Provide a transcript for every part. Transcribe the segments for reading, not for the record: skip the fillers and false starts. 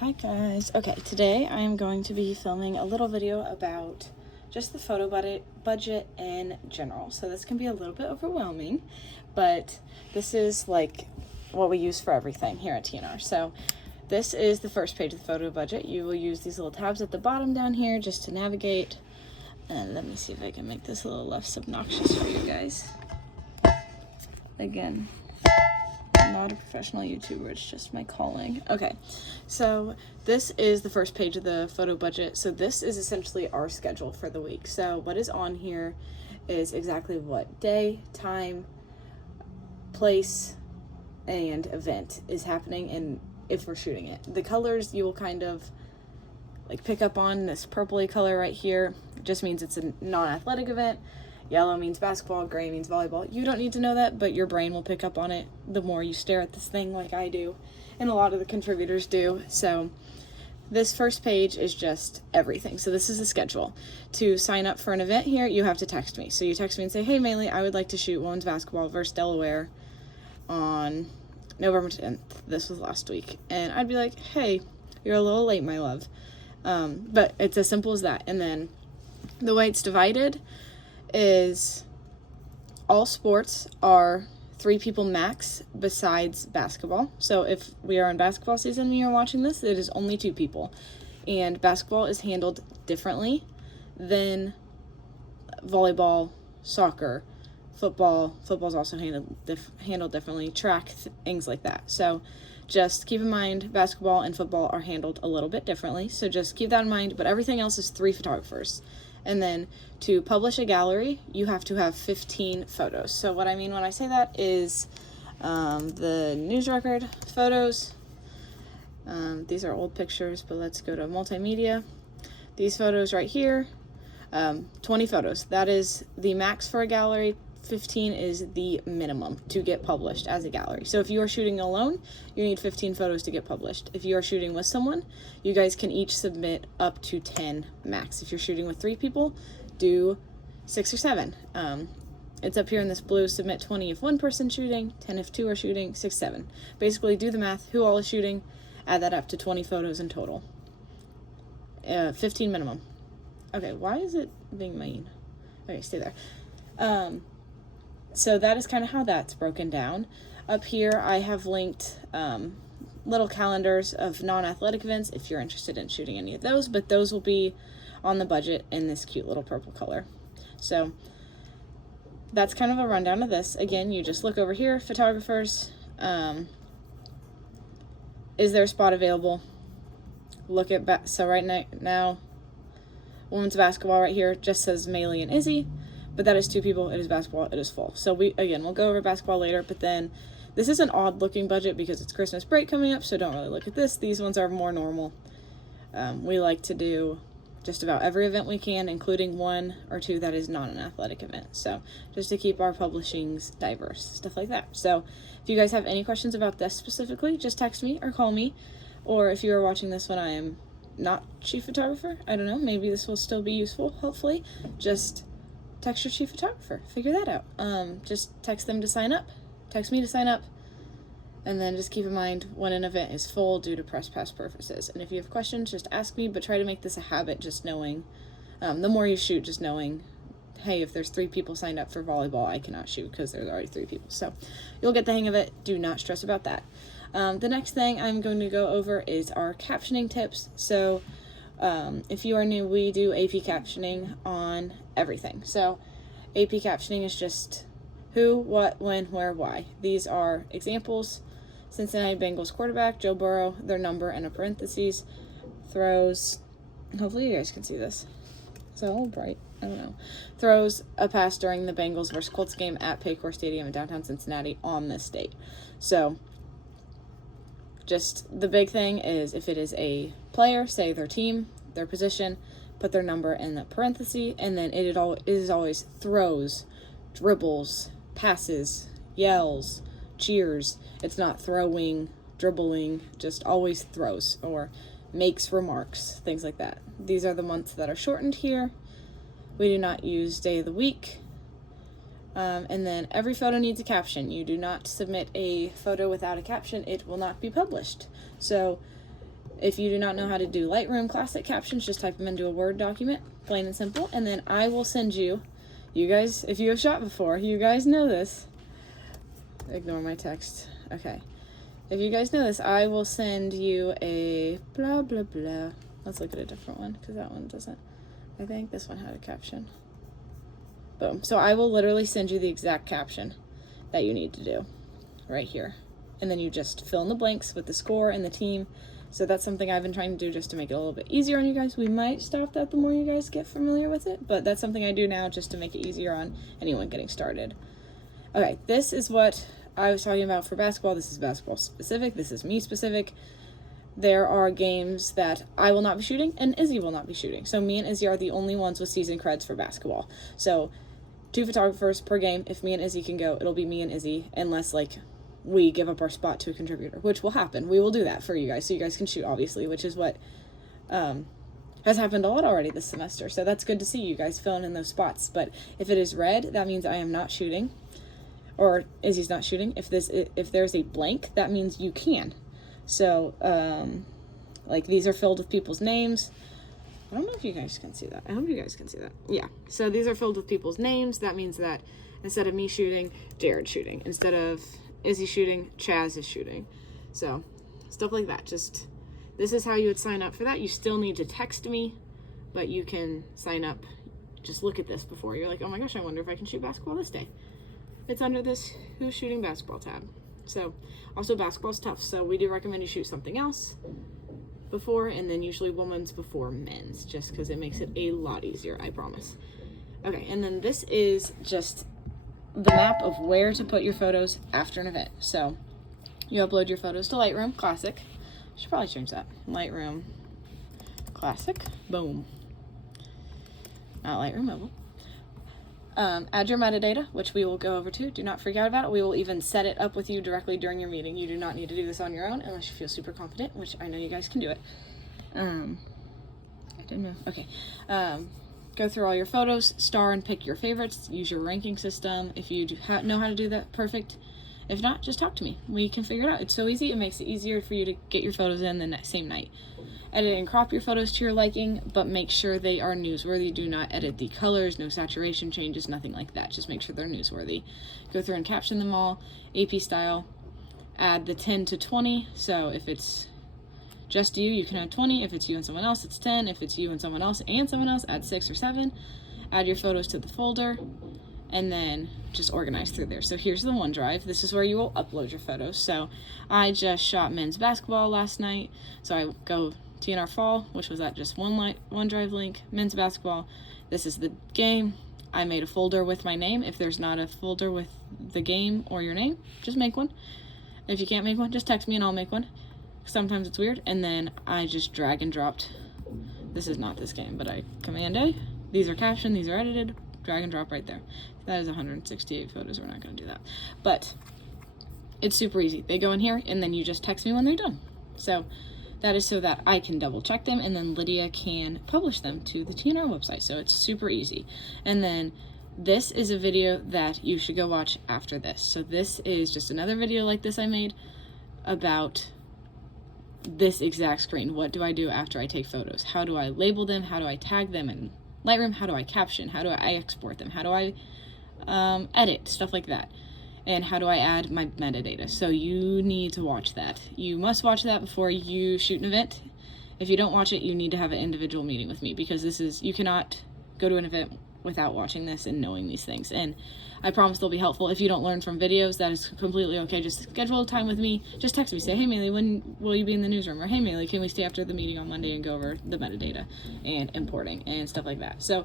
Hi guys. Okay, today I am going to be filming a little video about just the photo budget in general. So this can be a little bit overwhelming, but this is like what we use for everything here at TNR. So this is the first page of the photo budget. You will use these little tabs at the bottom down here just to navigate. And let me see if I can make this a little less obnoxious for you guys. Again, I'm not a professional YouTuber, it's just my calling. Okay, so this is the first page of the photo budget. So this is essentially our schedule for the week. So what is on here is exactly what day, time, place, and event is happening, and if we're shooting it. The colors you will kind of like pick up on. This purpley color right here just means it's a non-athletic event. Yellow means basketball, gray means volleyball. You don't need to know that, but your brain will pick up on it the more you stare at this thing like I do, and a lot of the contributors do. So this first page is just everything. So this is the schedule. To sign up for an event here, you have to text me. So you text me and say, hey, Maylee, I would like to shoot women's basketball versus Delaware on November 10th. This was last week. And I'd be like, hey, you're a little late, my love. But it's as simple as that. And then the way it's divided is all sports are 3 people max besides basketball. So if we are in basketball season and you're watching this, it is only 2 people. And basketball is handled differently than volleyball, soccer, football. Football is also handled differently, track, things like that. So just keep in mind basketball and football are handled a little bit differently. So just keep that in mind, but everything else is 3 photographers. And then to publish a gallery, you have to have 15 photos. So what I mean when I say that is the news record photos. These are old pictures, but let's go to multimedia. These photos right here, 20 photos. That is the max for a gallery. 15 is the minimum to get published as a gallery. So if you are shooting alone, you need 15 photos to get published. If you are shooting with someone, you guys can each submit up to 10 max. If you're shooting with 3 people, do 6 or 7. It's up here in this blue, submit 20 if 1 person's shooting, 10 if 2 are shooting, 6, 7. Basically do the math, who all is shooting, add that up to 20 photos in total. 15 minimum. Okay, why is it being mean? Okay, stay there. So that is kind of how that's broken down. Up here, I have linked little calendars of non-athletic events if you're interested in shooting any of those, but those will be on the budget in this cute little purple color. So that's kind of a rundown of this. Again, you just look over here, photographers. Is there a spot available? Look at, so right now, women's basketball right here just says Maylee and Izzy. But that is 2 people, it is basketball, it is full. So we'll go over basketball later, but then this is an odd looking budget because it's Christmas break coming up, so don't really look at this. These ones are more normal. We like to do just about every event we can, including 1 or 2 that is not an athletic event. So just to keep our publishings diverse, stuff like that. So if you guys have any questions about this specifically, just text me or call me. Or if you are watching this when I am not chief photographer, I don't know, maybe this will still be useful, hopefully. Just text your chief photographer, figure that out. Just text them to sign up, text me to sign up, and then just keep in mind when an event is full due to press pass purposes. And if you have questions, just ask me, but try to make this a habit, just knowing, the more you shoot, just knowing, hey, if there's 3 people signed up for volleyball, I cannot shoot because there's already 3 people. So you'll get the hang of it, do not stress about that. The next thing I'm going to go over is our captioning tips. So if you are new, we do AP captioning on everything. So AP captioning is just who, what, when, where, why. These are examples. Cincinnati Bengals quarterback, Joe Burrow, their number and a parentheses, throws, hopefully you guys can see this. Is that a little bright? I don't know. Throws a pass during the Bengals versus Colts game at Paycor Stadium in downtown Cincinnati on this date. So just the big thing is if it is a player, say their team, their position, put their number in the parenthesis, and then it is always throws, dribbles, passes, yells, cheers. It's not throwing, dribbling, just always throws or makes remarks, things like that. These are the months that are shortened here. We do not use day of the week. And then every photo needs a caption. You do not submit a photo without a caption, it will not be published. So If you do not know how to do Lightroom Classic captions, just type them into a Word document, plain and simple, and then I will send you, you guys, if you have shot before, you guys know this. Ignore my text. Okay. If you guys know this, I will send you a blah, blah, blah. Let's look at a different one, because that one doesn't. I think this one had a caption. Boom. So I will literally send you the exact caption that you need to do right here. And then you just fill in the blanks with the score and the team. So that's something I've been trying to do just to make it a little bit easier on you guys. We might stop that the more you guys get familiar with it, but that's something I do now just to make it easier on anyone getting started. Okay, this is what I was talking about for basketball. This is basketball specific. This is me specific. There are games that I will not be shooting and Izzy will not be shooting. So me and Izzy are the only ones with season creds for basketball. So 2 photographers per game. If me and Izzy can go, it'll be me and Izzy, unless like we give up our spot to a contributor, which will happen. We will do that for you guys so you guys can shoot, obviously, which is what has happened a lot already this semester. So that's good to see you guys filling in those spots. But if it is red, that means I am not shooting, or Izzy's not shooting. If there's a blank, that means you can. So like these are filled with people's names. I don't know if you guys can see that. I hope you guys can see that. Yeah. So these are filled with people's names. That means that instead of me shooting, Jared's shooting. Instead of Izzy shooting, Chaz is shooting. So stuff like that. Just, this is how you would sign up for that. You still need to text me, but you can sign up. Just look at this before. You're like, oh my gosh, I wonder if I can shoot basketball this day. It's under this Who's Shooting Basketball tab. So also basketball's tough. So we do recommend you shoot something else before, and then usually women's before men's, just because it makes it a lot easier, I promise. Okay, and then this is just the map of where to put your photos after an event. So you upload your photos to Lightroom Classic. Should probably change that. Lightroom Classic. Boom. Not Lightroom Mobile. Add your metadata, which we will go over to. Do not freak out about it. We will even set it up with you directly during your meeting. You do not need to do this on your own unless you feel super confident, which I know you guys can do it. I didn't know. Okay. Go through all your photos, star and pick your favorites, use your ranking system. If you know how to do that, perfect. If not, just talk to me. We can figure it out. It's so easy. It makes it easier for you to get your photos in the same night. Edit and crop your photos to your liking, but make sure they are newsworthy. Do not edit the colors, no saturation changes, nothing like that. Just make sure they're newsworthy. Go through and caption them all, AP style. Add the 10 to 20. So if it's just you, you can add 20. If it's you and someone else, it's 10. If it's you and someone else, add 6 or 7. Add your photos to the folder, and then just organize through there. So here's the OneDrive. This is where you will upload your photos. So I just shot men's basketball last night. So I go TNR Fall, which was at just OneDrive link, men's basketball. This is the game. I made a folder with my name. If there's not a folder with the game or your name, just make one. If you can't make one, just text me and I'll make one. Sometimes it's weird. And then I just drag and dropped. This is not this game, but I Command A. These are captioned, these are edited. Drag and drop right there. That is 168 photos. We're not going to do that. But it's super easy. They go in here and then you just text me when they're done. So that is so that I can double check them and then Lydia can publish them to the TNR website. So it's super easy. And then this is a video that you should go watch after this. So this is just another video like this I made about this exact screen. What do I do after I take photos? How do I label them? How do I tag them in Lightroom? How do I caption? How do I export them? How do I edit? Stuff like that. And how do I add my metadata? So you need to watch that. You must watch that before you shoot an event. If you don't watch it, you need to have an individual meeting with me, because you cannot go to an event without watching this and knowing these things. And I promise they'll be helpful. If you don't learn from videos, that is completely okay. Just schedule a time with me. Just text me. Say, hey, Maylee, when will you be in the newsroom? Or, hey, Maylee, can we stay after the meeting on Monday and go over the metadata and importing and stuff like that? So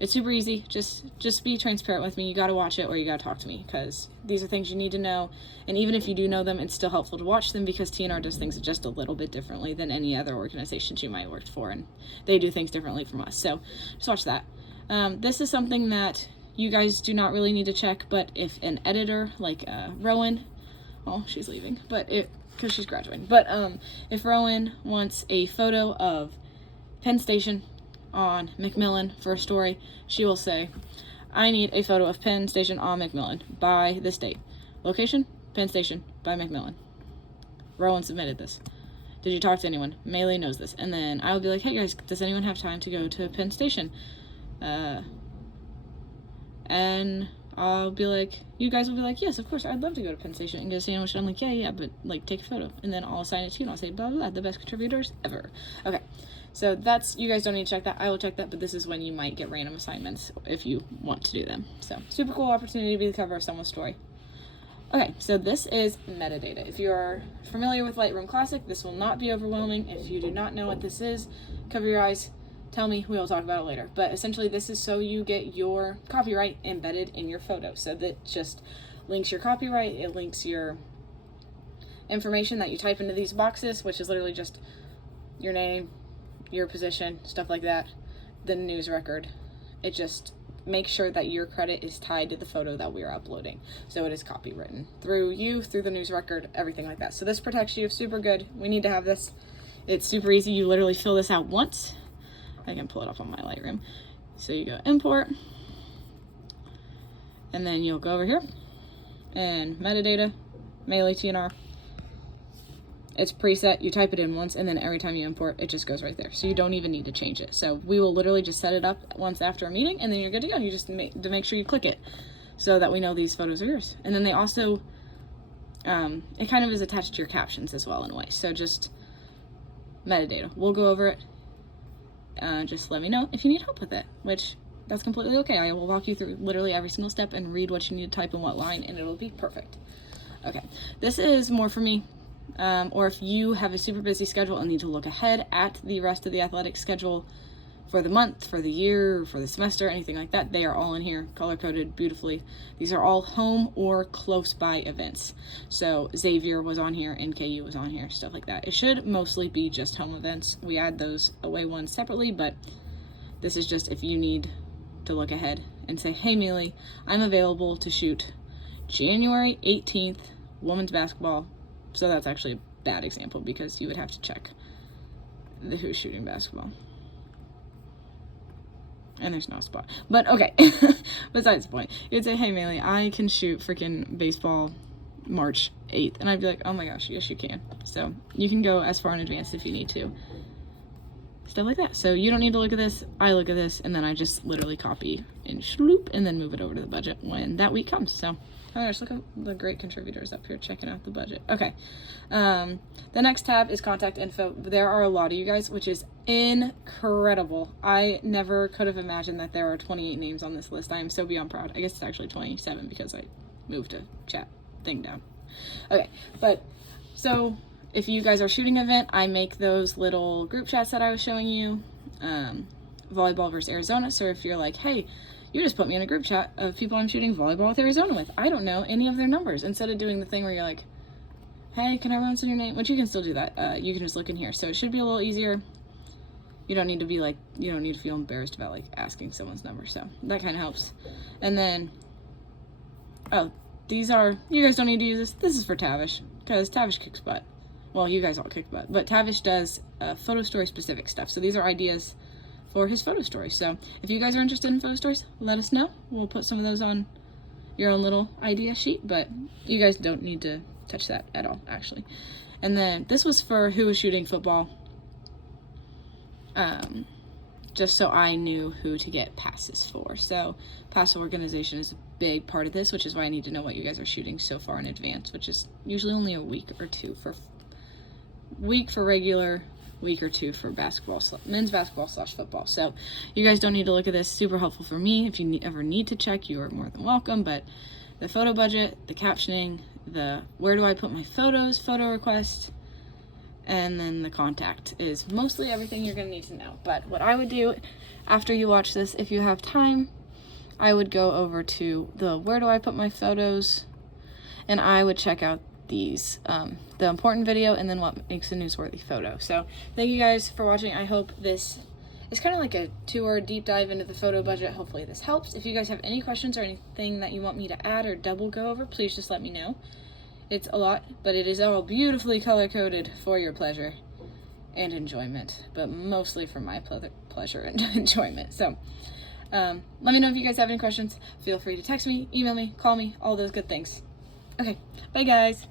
it's super easy. Just be transparent with me. You got to watch it or you got to talk to me, because these are things you need to know. And even if you do know them, it's still helpful to watch them, because TNR does things just a little bit differently than any other organizations you might have worked for. And they do things differently from us. So just watch that. This is something that you guys do not really need to check, but if an editor like Rowan, oh, she's leaving, but because she's graduating, but if Rowan wants a photo of Penn Station on Macmillan for a story, she will say, I need a photo of Penn Station on Macmillan by this date. Location, Penn Station by Macmillan. Rowan submitted this. Did you talk to anyone? Melee knows this. And then I will be like, hey guys, does anyone have time to go to Penn Station? And I'll be like, you guys will be like, yes, of course, I'd love to go to Penn Station and get a sandwich. And I'm like, yeah, but like, take a photo. And then I'll assign it to you and I'll say, blah, blah, blah, the best contributors ever. Okay, so that's, you guys don't need to check that. I will check that, but this is when you might get random assignments if you want to do them. So super cool opportunity to be the cover of someone's story. Okay, so this is metadata. If you're familiar with Lightroom Classic, this will not be overwhelming. If you do not know what this is, cover your eyes, tell me, we will talk about it later. But essentially this is so you get your copyright embedded in your photo. So that just links your copyright, it links your information that you type into these boxes, which is literally just your name, your position, stuff like that, the news record. It just make sure that your credit is tied to the photo that we are uploading. So it is copywritten through you, through the news record, everything like that. So this protects you super good. We need to have this. It's super easy. You literally fill this out once. I can pull it up on my Lightroom. So you go import, and then you'll go over here and metadata, Melee TNR. It's preset, you type it in once, and then every time you import, it just goes right there. So you don't even need to change it. So we will literally just set it up once after a meeting, and then you're good to go. You just make sure you click it so that we know these photos are yours. And then they also, it kind of is attached to your captions as well in a way. So just metadata. We'll go over it. Just let me know if you need help with it, which that's completely okay. I will walk you through literally every single step and read what you need to type in what line, and it'll be perfect. Okay, this is more for me. Or if you have a super busy schedule and need to look ahead at the rest of the athletic schedule for the month, for the year, for the semester, anything like that, they are all in here, color-coded beautifully. These are all home or close by events. So Xavier was on here, NKU was on here, stuff like that. It should mostly be just home events. We add those away ones separately, but this is just if you need to look ahead and say, hey, Mealy, I'm available to shoot January 18th, women's basketball. So that's actually a bad example because you would have to check the who's shooting basketball. And there's no spot. But okay, besides the point. You would say, hey, Mealy, I can shoot freaking baseball March 8th. And I'd be like, oh my gosh, yes, you can. So you can go as far in advance if you need to. Stuff like that. So you don't need to look at this. I look at this, and then I just literally copy and shloop, and then move it over to the budget when that week comes. So, oh my gosh, look at the great contributors up here checking out the budget. Okay. The next tab is contact info. There are a lot of you guys, which is incredible. I never could have imagined that there are 28 names on this list. I am so beyond proud. I guess it's actually 27 because I moved a chat thing down. Okay, but so if you guys are shooting an event, I make those little group chats that I was showing you, volleyball versus Arizona. So if you're like, hey, you just put me in a group chat of people I'm shooting volleyball with Arizona with. I don't know any of their numbers. Instead of doing the thing where you're like, hey, can everyone send your name? Which you can still do that. You can just look in here. So it should be a little easier. You don't need to be like, you don't need to feel embarrassed about like asking someone's number. So that kind of helps. And then, oh, these are, you guys don't need to use this. This is for Tavish because Tavish kicks butt. Well, you guys all kick butt, but Tavish does photo story specific stuff. So these are ideas for his photo story. So if you guys are interested in photo stories, let us know. We'll put some of those on your own little idea sheet, but you guys don't need to touch that at all, actually. And then this was for who was shooting football, just so I knew who to get passes for. So pass organization is a big part of this, which is why I need to know what you guys are shooting so far in advance, which is usually only a week or two for regular, week or two for basketball, men's basketball / football. So you guys don't need to look at this. Super helpful for me. If you ever need to check, you are more than welcome. But the photo budget, the captioning, the where do I put my photos, photo request, and then the contact is mostly everything you're going to need to know. But what I would do after you watch this, if you have time, I would go over to the where do I put my photos, and I would check out these, the important video, and then what makes a newsworthy photo. So thank you guys for watching. I hope this is kind of like a 2-hour deep dive into the photo budget. Hopefully this helps. If you guys have any questions or anything that you want me to add or double go over, please just let me know. It's a lot, but it is all beautifully color-coded for your pleasure and enjoyment, but mostly for my pleasure and enjoyment. So let me know if you guys have any questions. Feel free to text me, email me, call me, all those good things. Okay, bye guys.